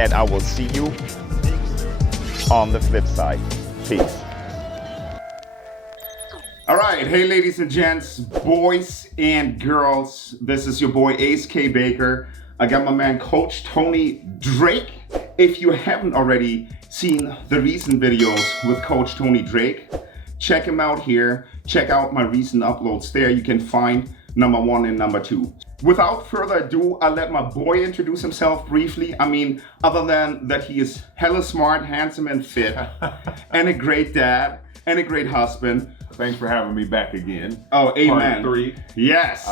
and I will see you on the flip side. Peace. All right, hey ladies and gents, boys and girls, this is your boy Ace K. Baker. I got my man Coach Tony Drake. If you haven't already seen the recent videos with Coach Tony Drake, check him out here. Check out my recent uploads there. You can find number 1 and number 2. Without further ado, I'll let my boy introduce himself briefly. I mean, other than that he is hella smart, handsome and fit, and a great dad, and a great husband. Thanks for having me back again. Oh, amen. Part 3. Yes.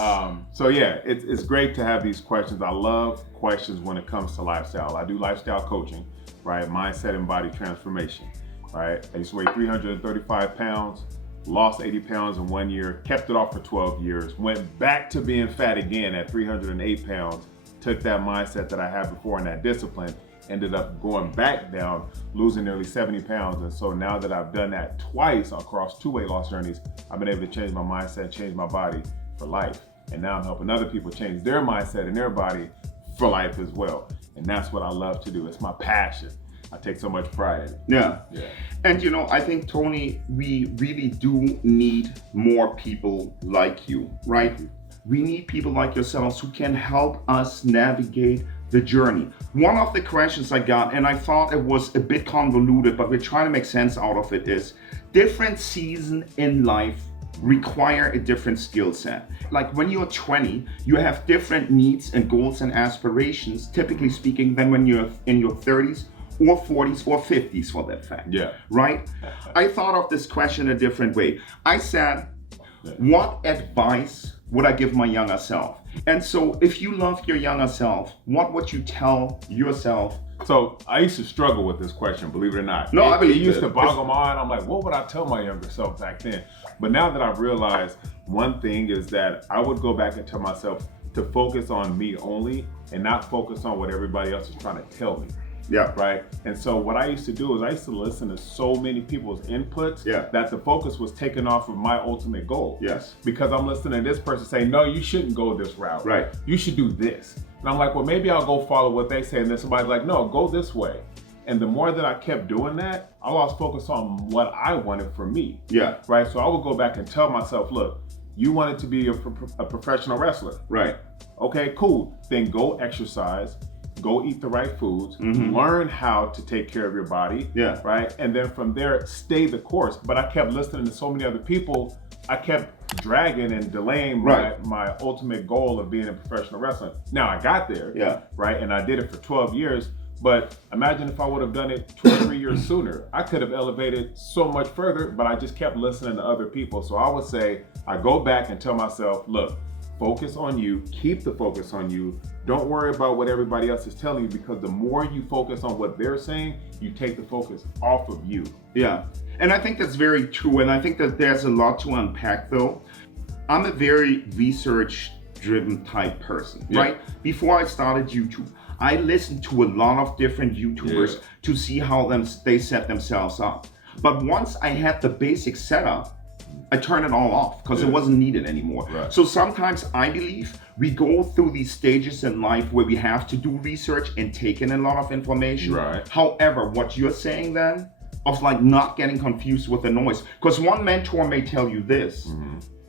So yeah, it's great to have these questions. I love questions when it comes to lifestyle. I do lifestyle coaching, right? Mindset and body transformation, right? I used to weigh 335 pounds, lost 80 pounds in 1 year, kept it off for 12 years, went back to being fat again at 308 pounds, took that mindset that I had before and that discipline, ended up going back down, losing nearly 70 pounds. And so now that I've done that twice across 2 weight loss journeys, I've been able to change my mindset, change my body for life. And now I'm helping other people change their mindset and their body for life as well. And that's what I love to do. It's my passion. I take so much pride in it. Yeah. And you know, I think, Tony, we really do need more people like you, right? We need people like yourselves who can help us navigate the journey. One of the questions I got, and I thought it was a bit convoluted, but we're trying to make sense out of it, is different seasons in life require a different skill set. Like when you're 20, you have different needs and goals and aspirations, typically speaking, than when you're in your 30s or 40s or 50s for that fact. Yeah. Right? I thought of this question a different way. I said, what advice would I give my younger self? And so if you love your younger self, what would you tell yourself? So I used to struggle with this question, believe it or not. No, I believe it used to boggle my mind. I'm like, what would I tell my younger self back then? But now that I've realized, one thing is that I would go back and tell myself to focus on me only and not focus on what everybody else is trying to tell me. Yeah. Right. And so what I used to do is I used to listen to so many people's inputs that the focus was taken off of my ultimate goal. Yes. Because I'm listening to this person say, no, you shouldn't go this route. Right. You should do this. And I'm like, well, maybe I'll go follow what they say. And then somebody's like, no, go this way. And the more that I kept doing that, I lost focus on what I wanted for me. Yeah. Right. So I would go back and tell myself, look, you wanted to be a professional wrestler. Right. Okay, cool. Then go exercise. Go eat the right foods, learn how to take care of your body, right? And then from there, stay the course. But I kept listening to so many other people, I kept dragging and delaying my ultimate goal of being a professional wrestler. Now I got there, right? And I did it for 12 years, but imagine if I would have done it 2 or 3 years sooner. I could have elevated so much further, but I just kept listening to other people. So I would say, I go back and tell myself, look, focus on you, keep the focus on you. Don't worry about what everybody else is telling you, because the more you focus on what they're saying, you take the focus off of you. Yeah, and I think that's very true. And I think that there's a lot to unpack though. I'm a very research-driven type person, right? Before I started YouTube, I listened to a lot of different YouTubers to see how they set themselves up. But once I had the basic setup, I turned it all off because it wasn't needed anymore. Right. So sometimes I believe we go through these stages in life where we have to do research and take in a lot of information. Right. However, what you're saying then, of like not getting confused with the noise, because one mentor may tell you this,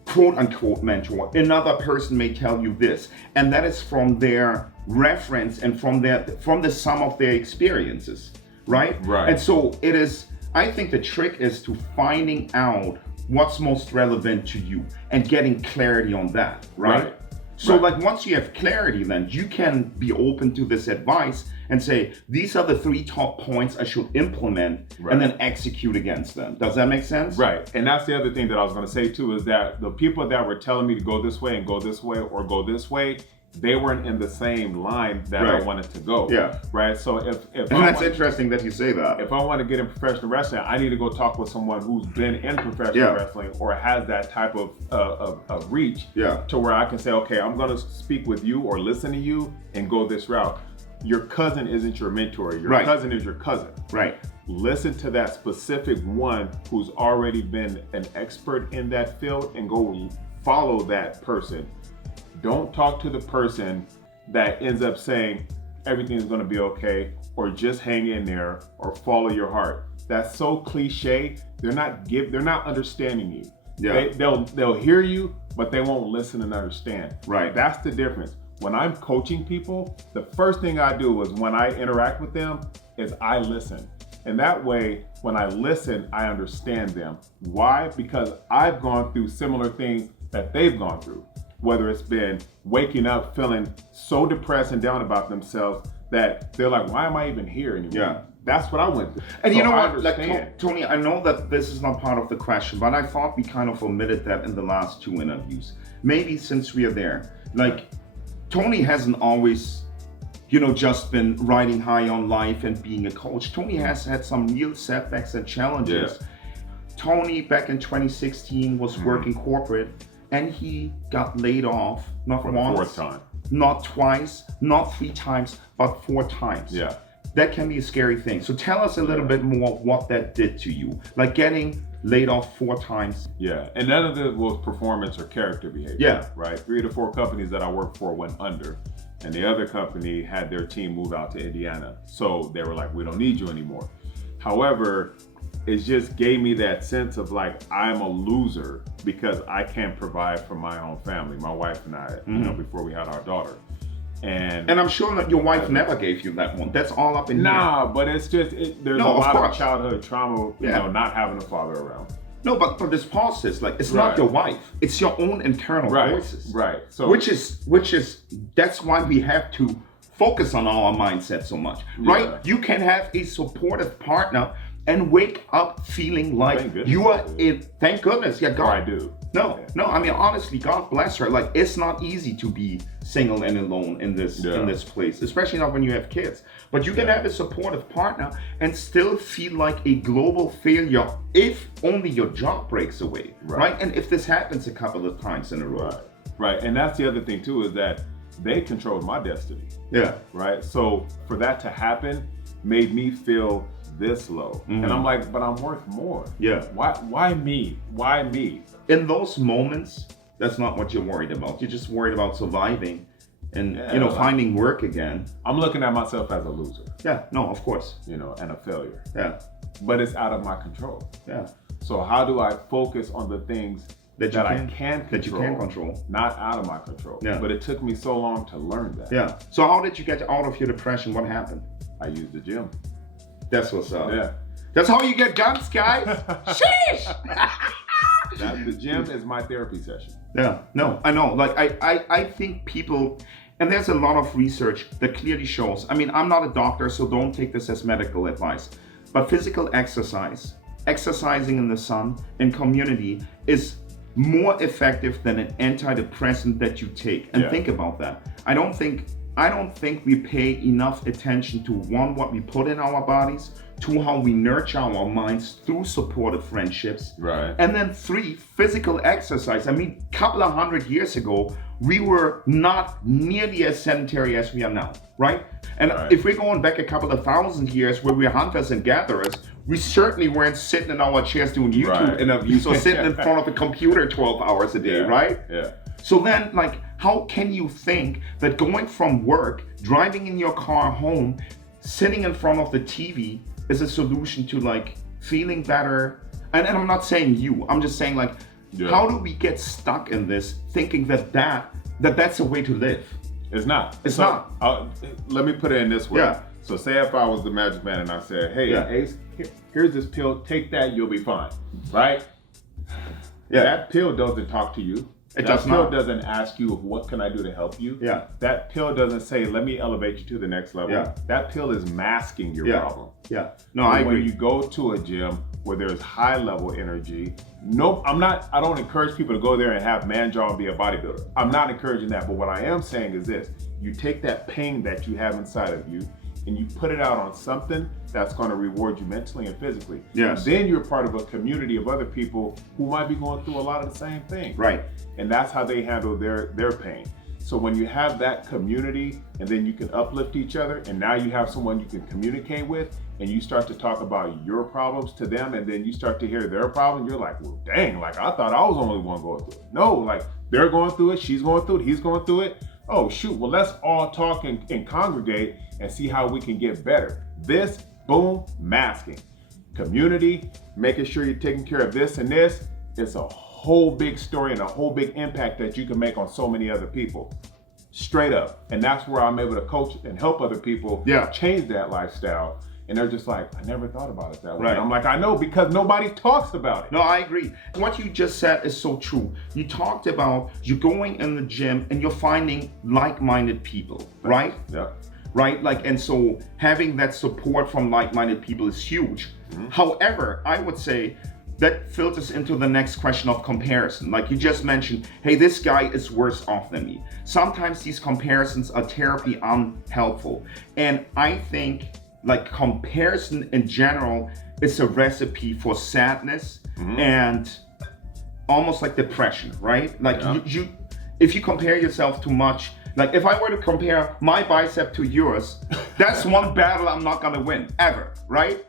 quote unquote mentor, another person may tell you this, and that is from their reference and from the sum of their experiences, right? Right. And so it is, I think the trick is to finding out what's most relevant to you and getting clarity on that, right? So like once you have clarity, then you can be open to this advice and say, these are the 3 top points I should implement and then execute against them. Does that make sense? Right. And that's the other thing that I was going to say too, is that the people that were telling me to go this way and go this way or go this way, they weren't in the same line that I wanted to go. Yeah. Right. So if and that's interesting that you say that. If I want to get in professional wrestling, I need to go talk with someone who's been in professional wrestling or has that type of reach to where I can say, okay, I'm going to speak with you or listen to you and go this route. Your cousin isn't your mentor. Your cousin is your cousin. Right. Listen to that specific one who's already been an expert in that field and go follow that person. Don't talk to the person that ends up saying, everything's going to be okay, or just hang in there, or follow your heart. That's so cliche. They're not understanding you. Yeah. They'll hear you, but they won't listen and understand. Right. That's the difference. When I'm coaching people, the first thing I do is when I interact with them is I listen. And that way, when I listen, I understand them. Why? Because I've gone through similar things that they've gone through. Whether it's been waking up feeling so depressed and down about themselves that they're like, why am I even here anymore? Yeah. That's what I went through. And So you know I what, like understand. Tony, I know that this is not part of the question, but I thought we kind of omitted that in the last 2 interviews. Maybe since we are there, like Tony hasn't always, just been riding high on life and being a coach. Tony has had some real setbacks and challenges. Yeah. Tony, back in 2016, was working corporate and he got laid off, not For the once, fourth time. not twice, not 3 times, but 4 times. Yeah. That can be a scary thing. So tell us a little bit more what that did to you. Like getting laid off 4 times. Yeah, and none of it was performance or character behavior. Yeah. Right? 3 to 4 companies that I worked for went under, and the other company had their team move out to Indiana. So they were like, we don't need you anymore. However, it just gave me that sense of like, I'm a loser because I can't provide for my own family, my wife and I, before we had our daughter. And I'm sure that your wife never gave you that one. That's all up in here. nah, but it's just, there's No, a of lot course. of childhood trauma, Yeah. not having a father around. No, but this pause is like, it's Right. not your wife. It's your own internal voices. Right. So Which is, that's why we have to focus on our mindset so much, right? Yeah. You can have a supportive partner and wake up feeling like Thank goodness you are I do. in, thank goodness, yeah, or God. I do. No, Yeah. no, I mean, honestly, God bless her. Like, it's not easy to be single and alone in this place, especially not when you have kids. But you can have a supportive partner and still feel like a global failure if only your job breaks away, right? And if this happens a couple of times in a row. Right. And that's the other thing too, is that they controlled my destiny. Yeah. Right. So for that to happen made me feel this low. And I'm like, but I'm worth more. Yeah. Why me? Why me? In those moments, that's not what you're worried about. You're just worried about surviving and finding work again. I'm looking at myself as a loser, Yeah, no, of course. and a failure. Yeah. But it's out of my control. Yeah. So how do I focus on the things That you I can- can control? that you can control. Not out of my control. Yeah. But it took me so long to learn that. Yeah. So how did you get out of your depression? What happened? I used the gym. That's what's up. Yeah. That's how you get guns, guys. Sheesh. The gym is my therapy session. Yeah, no, I know. Like, I think people, and there's a lot of research that clearly shows, I mean, I'm not a doctor, so don't take this as medical advice, but physical exercise, exercising in the sun, in community is more effective than an antidepressant that you take. And think about that. I don't think we pay enough attention to what we put in our bodies, 2, how we nurture our minds through supportive friendships. Right. And then 3, physical exercise. I mean, a couple of 100 years ago, we were not nearly as sedentary as we are now, right? And if we're going back a couple of 1,000 years where we're hunters and gatherers, we certainly weren't sitting in our chairs doing YouTube interviews or sitting in front of a computer 12 hours a day, right? Yeah. So then, like, how can you think that going from work, driving in your car home, sitting in front of the TV is a solution to like feeling better? And I'm not saying you, I'm just saying like, how do we get stuck in this thinking that's a way to live? It's not. It's not. Let me put it in this way. Yeah. So say if I was the magic man and I said, hey, Ace, here's this pill, take that, you'll be fine, right? Yeah. That pill doesn't talk to you. It That does pill not. doesn't ask you, what can I do to help you? Yeah. That pill doesn't say, let me elevate you to the next level. Yeah. That pill is masking your problem. Yeah. No, I When agree. you go to a gym where there's high level energy, I don't encourage people to go there and have man jaw and be a bodybuilder. I'm not encouraging that, but what I am saying is this: you take that pain that you have inside of you and you put it out on something that's going to reward you mentally and physically. Yes. Then you're part of a community of other people who might be going through a lot of the same thing. Right. And that's how they handle their pain. So when you have that community and then you can uplift each other, and now you have someone you can communicate with, and you start to talk about your problems to them, and then you start to hear their problems, you're like, well, dang, like I thought I was the only one going through it. No, like they're going through it, she's going through it, he's going through it. oh shoot, well let's all talk and congregate and see how we can get better. This, boom, masking. Community, making sure you're taking care of this and this. It's a whole big story and a whole big impact that you can make on so many other people. Straight up. And that's where I'm able to coach and help other people change that lifestyle. And they're just like, I never thought about it that way. Right. I'm like, I know, because nobody talks about it. No, I agree. What you just said is so true. You talked about you going in the gym and you're finding like-minded people, right? Yeah. Right? Like, and so having that support from like-minded people is huge. However, I would say that filters into the next question of comparison. Like you just mentioned, hey, this guy is worse off than me. Sometimes these comparisons are terribly unhelpful. And I think like comparison in general is a recipe for sadness and almost like depression, right? Like you if you compare yourself too much, like if I were to compare my bicep to yours, that's one battle I'm not gonna win ever, right?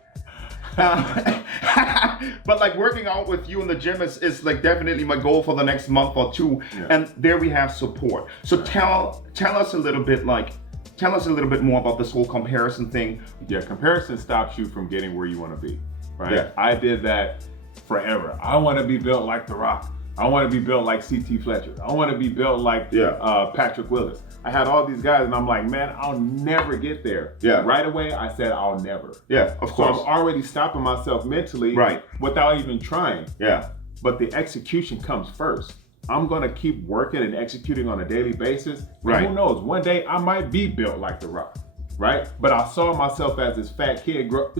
But like working out with you in the gym is like definitely my goal for the next month or two. And there we have support. So tell us a little bit more about this whole comparison thing. Yeah, comparison stops you from getting where you want to be, right? Yeah. I did that forever. I want to be built like The Rock. I want to be built like C.T. Fletcher. I want to be built like Patrick Willis. I had all these guys and I'm like, man, I'll never get there. Yeah. Right away, I said, I'll never. Yeah, of course. So I'm already stopping myself mentally without even trying. Yeah. But the execution comes first. I'm going to keep working and executing on a daily basis. Right. Who knows? One day I might be built like The Rock, right? But I saw myself as this fat kid grow.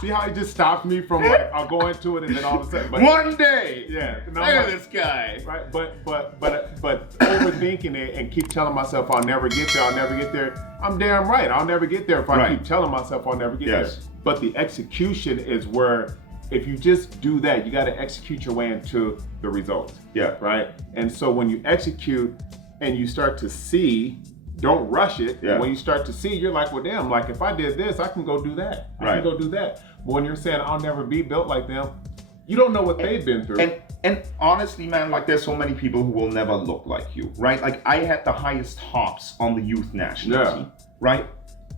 See how he just stopped me from like, I'll go into it and then all of a sudden. But, one day. Yeah. Look at this guy. Right. But overthinking it and keep telling myself I'll never get there. I'm damn right. I'll never get there if I keep telling myself I'll never get there. But the execution is where, if you just do that, you got to execute your way into the results. Yeah. Right. And so when you execute and you start to see, don't rush it. Yeah. When you start to see, you're like, well, damn, like if I did this, I can go do that. I can go do that. But when you're saying I'll never be built like them, you don't know what they've been through. And honestly, man, like there's so many people who will never look like you, right? Like I had the highest hops on the youth national team, right?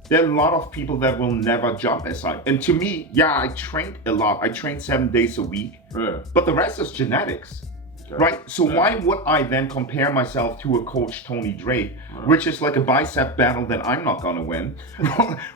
There are a lot of people that will never jump as high. And to me, I trained a lot. I trained 7 days a week, but the rest is genetics. Right? So why would I then compare myself to a coach Tony Drake, which is like a bicep battle that I'm not gonna win,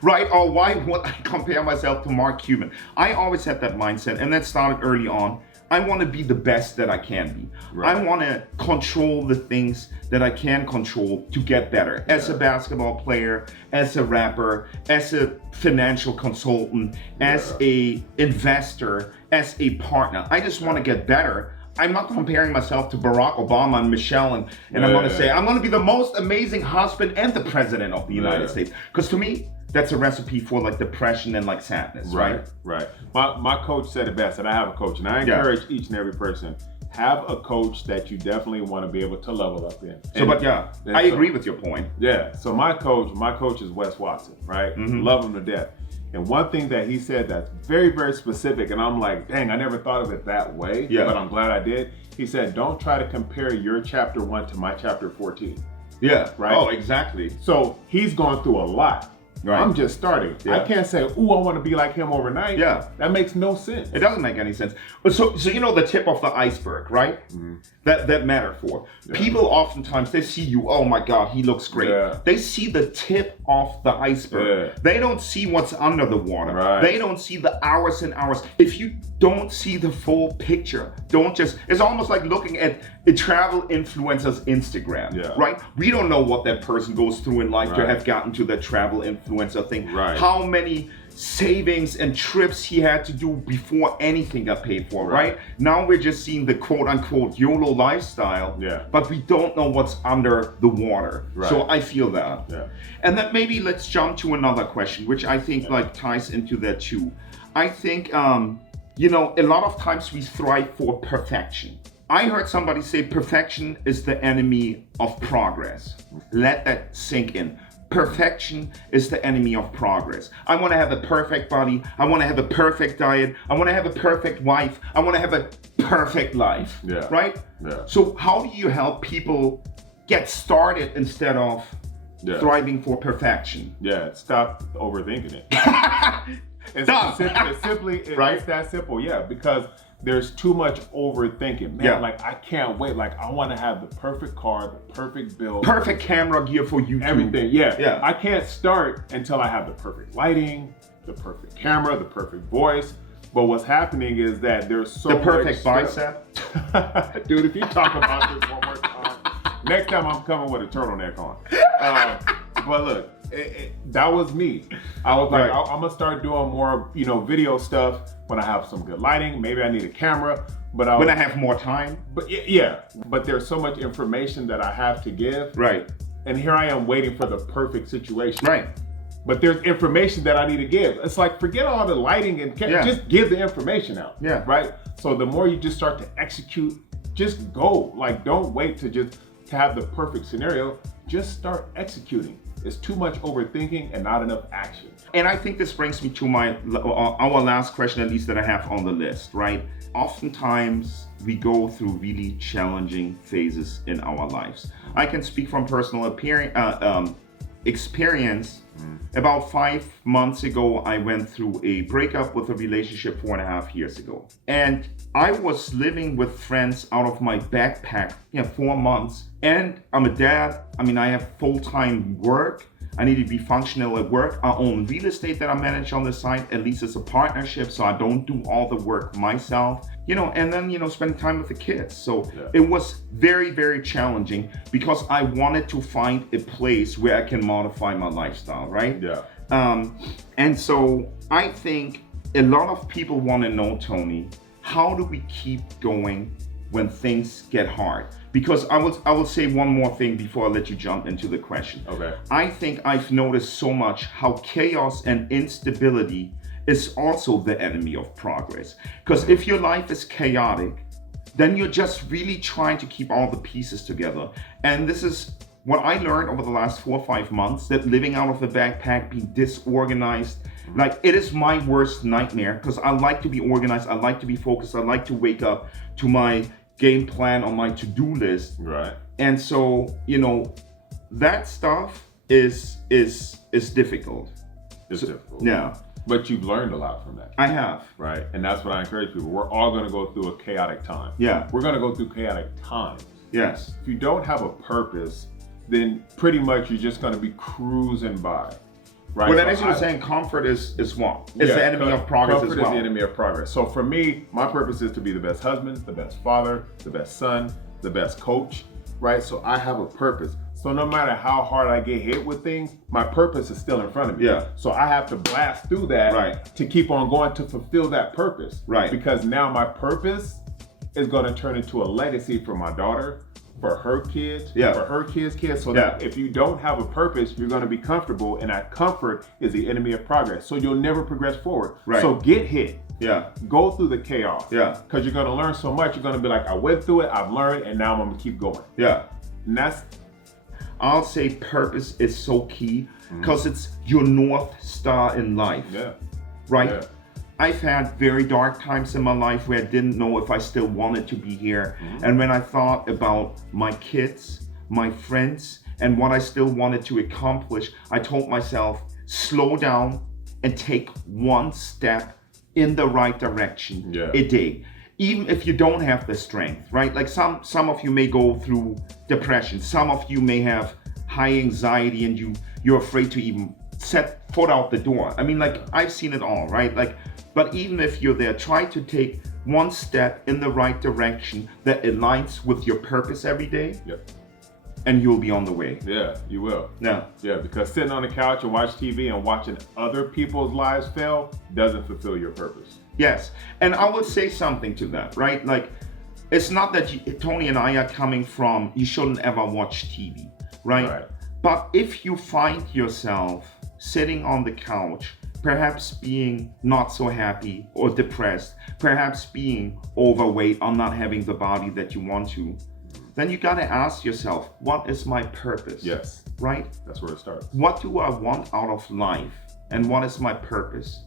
right? Or why would I compare myself to Mark Cuban? I always had that mindset, and that started early on. I want to be the best that I can be. I want to control the things that I can control to get better. As a basketball player, as a rapper, as a financial consultant, as a investor, as a partner. I just want to get better. I'm not comparing myself to Barack Obama and Michelle and I'm going to say, I'm going to be the most amazing husband and the president of the United States. Because to me, that's a recipe for like depression and like sadness, right? Right. My coach said it best, and I have a coach, and I encourage each and every person, have a coach that you definitely want to be able to level up in. I agree with your point. Yeah. So my coach is Wes Watson, right? Love him to death. And one thing that he said that's very, very specific, and I'm like, dang, I never thought of it that way, but I'm glad I did. He said, don't try to compare your chapter 1 to my chapter 14. Yeah. Right? Oh, exactly. So he's gone through a lot. Right. I'm just starting. I can't say, ooh, I want to be like him overnight. Yeah. That makes no sense. It doesn't make any sense. But so you know the tip of the iceberg, right? That matter for. People oftentimes, they see you, oh my God, he looks great. They see the tip of the iceberg. They don't see what's under the water. They don't see the hours and hours. If you don't see the full picture, it's almost like looking at a travel influencer's Instagram, right? We don't know what that person goes through in life to have gotten to that travel influencer thing. How many savings and trips he had to do before anything got paid for, right? Now we're just seeing the quote unquote YOLO lifestyle, but we don't know what's under the water. So I feel that. And then maybe let's jump to another question, which I think like ties into that too. I think, you know, a lot of times we strive for perfection. I heard somebody say perfection is the enemy of progress. Let that sink in. Perfection is the enemy of progress. I want to have a perfect body. I want to have a perfect diet. I want to have a perfect wife. I want to have a perfect life, Yeah. right? Yeah. So how do you help people get started instead of thriving for perfection? Yeah, stop overthinking it. It's that simple, yeah, because there's too much overthinking. Man, like I can't wait. Like I want to have the perfect car, the perfect build, perfect camera gear for YouTube. Everything, yeah. I can't start until I have the perfect lighting, the perfect camera, the perfect voice. But what's happening is that there's so much. The perfect bicep. Dude, if you talk about this one more time, next time I'm coming with a turtleneck on. But look, that was me. I was like, I'm gonna start doing more, video stuff when I have some good lighting. Maybe I need a camera, but when I have more time. But yeah, but there's so much information that I have to give. Right. And here I am waiting for the perfect situation. Right. But there's information that I need to give. It's like, forget all the lighting and just give the information out. Yeah. Right. So the more you just start to execute, just go. Like, don't wait to have the perfect scenario. Just start executing. It's too much overthinking and not enough action. And I think this brings me to our last question, at least that I have on the list, right? Oftentimes we go through really challenging phases in our lives. I can speak from personal experience. About 5 months ago, I went through a breakup with a relationship 4.5 years ago. And I was living with friends out of my backpack, 4 months. And I'm a dad. I have full-time work. I need to be functional at work. I own real estate that I manage on the side. At least it's a partnership, so I don't do all the work myself. And then, spending time with the kids. So it was very, very challenging because I wanted to find a place where I can modify my lifestyle, right? Yeah. And so I think a lot of people want to know, Tony, how do we keep going when things get hard? Because I will say one more thing before I let you jump into the question. Okay. I think I've noticed so much how chaos and instability is also the enemy of progress. Because if your life is chaotic, then you're just really trying to keep all the pieces together. And this is what I learned over the last 4 or 5 months, that living out of a backpack, being disorganized, like it is my worst nightmare because I like to be organized, I like to be focused, I like to wake up to my game plan on my to-do list. Right. And so, that stuff is difficult. It's difficult. Yeah. But you've learned a lot from that. I have. Right. And that's what I encourage people. We're all going to go through a chaotic time. Yeah. We're going to go through chaotic times. Yes. If you don't have a purpose, then pretty much you're just going to be cruising by. Right. Well, as you were saying, comfort is what? It's the enemy of progress as well. Comfort is the enemy of progress. So for me, my purpose is to be the best husband, the best father, the best son, the best coach, right? So I have a purpose. So no matter how hard I get hit with things, my purpose is still in front of me. Yeah. So I have to blast through that to keep on going to fulfill that purpose. Right. Because now my purpose is going to turn into a legacy for my daughter, for her kids, for her kids' kids. So that if you don't have a purpose, you're going to be comfortable, and that comfort is the enemy of progress. So you'll never progress forward. Right. So get hit. Yeah. Go through the chaos. Yeah. Because you're going to learn so much. You're going to be like, I went through it, I've learned, and now I'm going to keep going. Yeah. And I'll say purpose is so key because it's your North Star in life. Yeah. Right? Yeah. I've had very dark times in my life where I didn't know if I still wanted to be here. And when I thought about my kids, my friends, and what I still wanted to accomplish, I told myself, slow down and take one step in the right direction a day. Even if you don't have the strength, right? Like some of you may go through depression. Some of you may have high anxiety and you're afraid to even set foot out the door. I've seen it all, right? But even if you're there, try to take one step in the right direction that aligns with your purpose every day. Yep. And you'll be on the way. Yeah, you will. Yeah. Yeah, because sitting on the couch and watch TV and watching other people's lives fail doesn't fulfill your purpose. Yes. And I will say something to that, right? Like, it's not that Tony and I are coming from, you shouldn't ever watch TV, right? But if you find yourself sitting on the couch, perhaps being not so happy or depressed, perhaps being overweight or not having the body that you want to, then you got to ask yourself, what is my purpose? Yes. Right? That's where it starts. What do I want out of life? And what is my purpose?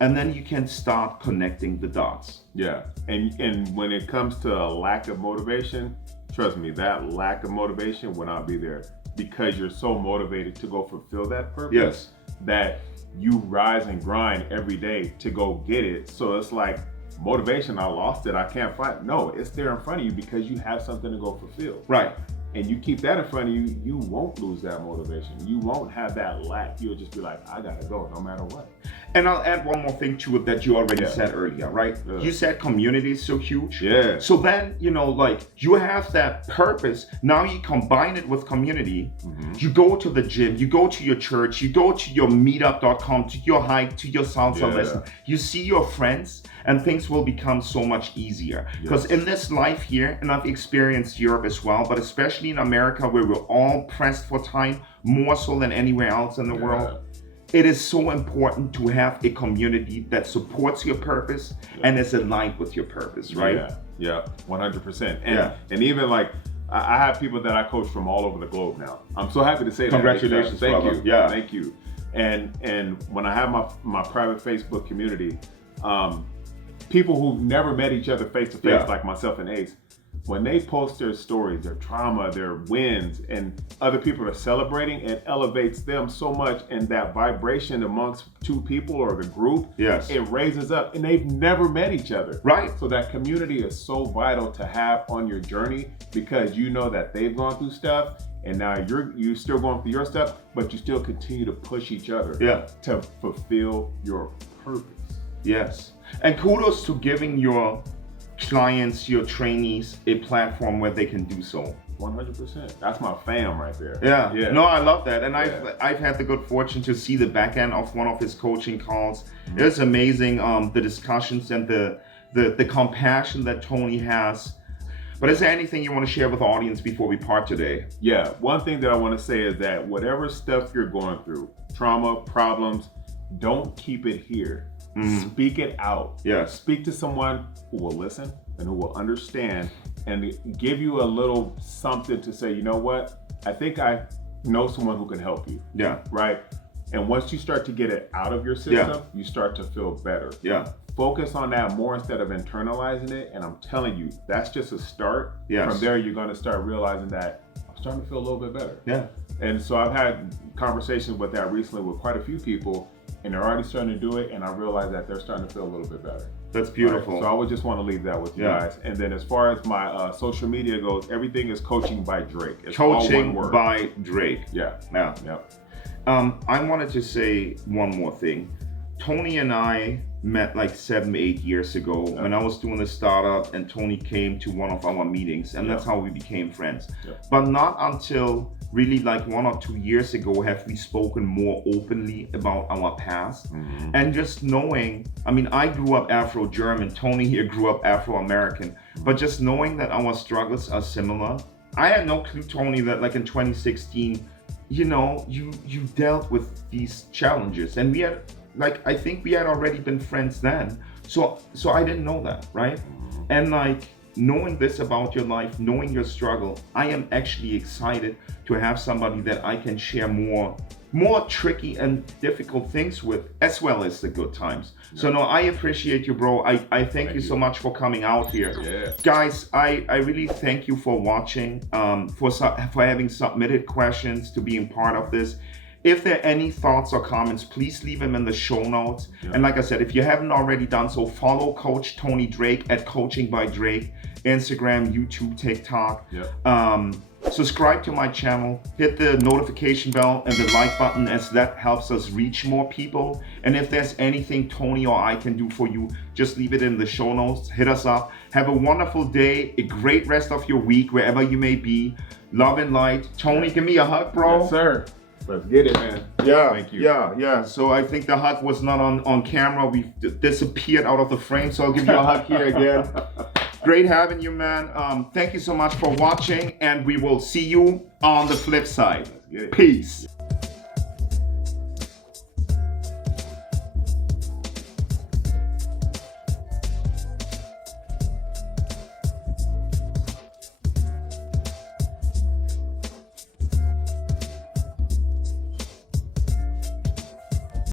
and then you can start connecting the dots. Yeah, and when it comes to a lack of motivation, trust me, that lack of motivation will not be there because you're so motivated to go fulfill that purpose. Yes. That you rise and grind every day to go get it. So it's like motivation, I lost it, I can't find it. No, it's there in front of you because you have something to go fulfill. Right. And you keep that in front of you, you won't lose that motivation. You won't have that lack. You'll just be like, I gotta go no matter what. And I'll add one more thing to it that you already said earlier, right? Yeah. You said community is so huge. Yeah. So then, like you have that purpose. Now you combine it with community. Mm-hmm. You go to the gym, you go to your church, you go to your meetup.com, to your hike, to your salsa lesson. You see your friends and things will become so much easier. Because in this life here, and I've experienced Europe as well, but especially in America where we're all pressed for time, more so than anywhere else in the world. It is so important to have a community that supports your purpose and is aligned with your purpose, right? Yeah, 100%. And even like, I have people that I coach from all over the globe now. I'm so happy to say Congratulations, that. Thank you. Yeah. Thank you. And when I have my private Facebook community, people who've never met each other face to face, like myself and Ace, when they post their stories, their trauma, their wins, and other people are celebrating, it elevates them so much, and that vibration amongst two people or the group, it raises up, and they've never met each other. Right. So that community is so vital to have on your journey because you know that they've gone through stuff, and now you're still going through your stuff, but you still continue to push each other to fulfill your purpose. Yes. And kudos to giving your clients, your trainees, a platform where they can do so. 100%. That's my fam right there. Yeah. No, I love that. And I've had the good fortune to see the back end of one of his coaching calls. Mm-hmm. It's amazing, the discussions and the compassion that Tony has. But is there anything you want to share with the audience before we part today? Yeah, one thing that I want to say is that whatever stuff you're going through, trauma, problems, don't keep it here. Mm-hmm. Speak it out. Yes. Speak to someone who will listen and who will understand and give you a little something to say, you know what? I think I know someone who can help you. Yeah. Right? And once you start to get it out of your system, you start to feel better. Yeah. Focus on that more instead of internalizing it. And I'm telling you, that's just a start. Yes. From there, you're going to start realizing that I'm starting to feel a little bit better. Yeah. And so I've had conversations with that recently with quite a few people, and they're already starting to do it, and I realize that they're starting to feel a little bit better. That's beautiful. Right? So I would just want to leave that with you guys. And then as far as my social media goes, everything is Coaching by Drake. It's Coaching all one word. by Drake. Yeah. I wanted to say one more thing. Tony and I met like 7-8 years ago when I was doing a startup, and Tony came to one of our meetings, and that's how we became friends. But not until really like 1 or 2 years ago have we spoken more openly about our past. Mm-hmm. And just knowing, I mean, I grew up Afro-German, Tony here grew up Afro-American, but just knowing that our struggles are similar. I had no clue, Tony, that like in 2016, you dealt with these challenges, and we had, like, I think we had already been friends then. So I didn't know that, right? And like, knowing this about your life, knowing your struggle, I am actually excited to have somebody that I can share more tricky and difficult things with, as well as the good times. So no, I appreciate you, bro. I thank you so much for coming out here. Guys, I really thank you for watching, for having submitted questions, to being part of this. If there are any thoughts or comments, please leave them in the show notes. And like I said, if you haven't already done so, follow Coach Tony Drake at Coaching by Drake, Instagram, YouTube, TikTok. Subscribe to my channel, hit the notification bell and the like button, as that helps us reach more people. And if there's anything Tony or I can do for you, just leave it in the show notes, hit us up. Have a wonderful day, a great rest of your week, wherever you may be. Love and light. Tony, give me a hug, bro. Yes, sir. Let's get it, man. Thank you. Yeah. So I think the hug was not on camera. We disappeared out of the frame, so I'll give you a hug here again. Great having you, man. Thank you so much for watching, and we will see you on the flip side. Peace.